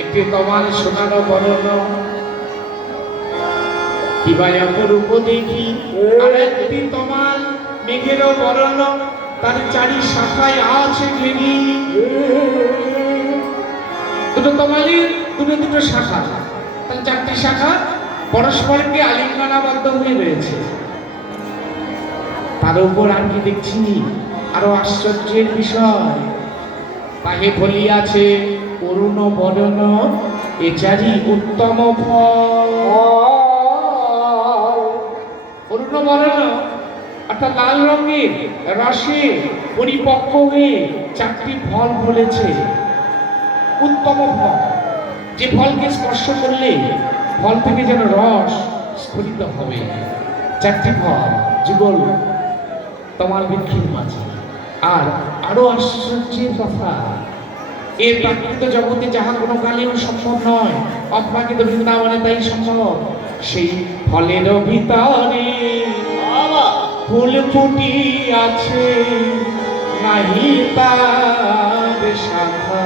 একটি তোমার সোনার বরণ কিবা অপরূপ দেখি, আর একটি তোমার মেঘের বরণ, তার চারি শাখায় আছে ঘেরি। দুটো তমালির দুটো শাখা, তার চারটি শাখা পরস্পরকে আলিঙ্গনাবদ্ধ হয়ে রয়েছে। তার উপর আর কি দেখছি, আরো আশ্চর্যের বিষয়, তাহে ফলিয়াছে অরুণ বদন, এচারি উত্তম ফল। অরুণ বদন অর্থাৎ লাল রঙের রসে পরিপক্ক হয়ে চারটি ফল ফলেছে, উত্তম ফল, যে ফলকে স্পর্শ করলে ফল থেকে যেন রস স্ফুরিত হবে। চারটি ফল যুগল তোমার বৃক্ষের মাঝে। আর আরো আশ্চর্যের কথা, এই প্রাকৃত জগতে যাহা কোনো কালেও সম্ভব নয়, অপ্রাকৃত বৃন্দাবনে তাই সম্ভব। সেই ফলের ভিতরে ফুল ফুটি আছে, নাহি তার শাখা।